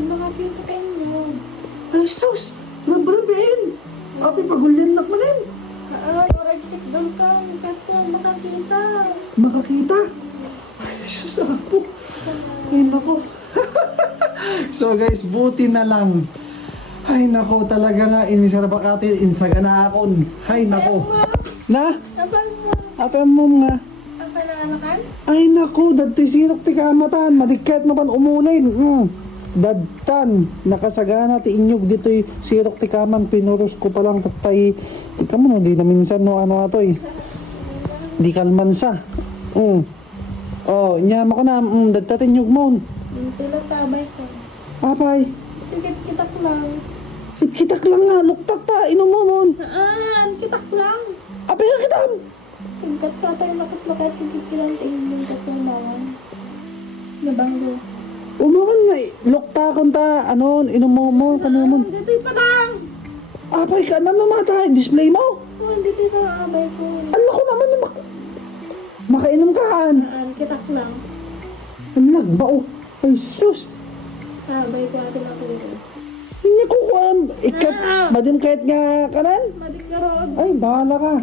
Pag makakita ka inyo. Ay, sus! Nabrabin! Api, pagulyan na manin! Oras sit doon ka. Kasi makakita. Makakita? Ay, sus ako! Ay, nako! So guys, buti na lang. Ay, nako, talaga nga, inisarabak atin, insaga na akon. Ay, nako. Na? Kapag mo. Apa mo nga? Ang pananakan? Ay, nako, dadto'y sinok ti kamatan, madikkat mo pan umulin. Dadtan, nakasagana ti inyog dito'y sirok ti kaman, pinuros ko pa lang tatay. Ika mo, hindi na minsan no ano ato eh. Di kalmansa. Oh, nyama ko na, dadta ti inyog mo. Yung tila sabay ko. Apay, Kitak lang. kitak lang nga, luktak ta, inom mo mon. Kitak lang. Apay ka kitam. Tingkat ka tayo lakat-lakat. Tingkat kilang tingin kasundangan. Nabanggo. Umaman nga, lukta kon ta, ano, inom mo, kanumon. Dito'y pa lang. Apay ka, ano mata, display mo. Hindi dito ang abay ko. Ano ko naman, makainom ka han. Kitak lang. Ang nagbao. Ay, sus. Abay ko atin ako rin. Hindi ko kuam. Ikat, madim kahit nga kanan. Madik ka roon. Ay, bahala ka.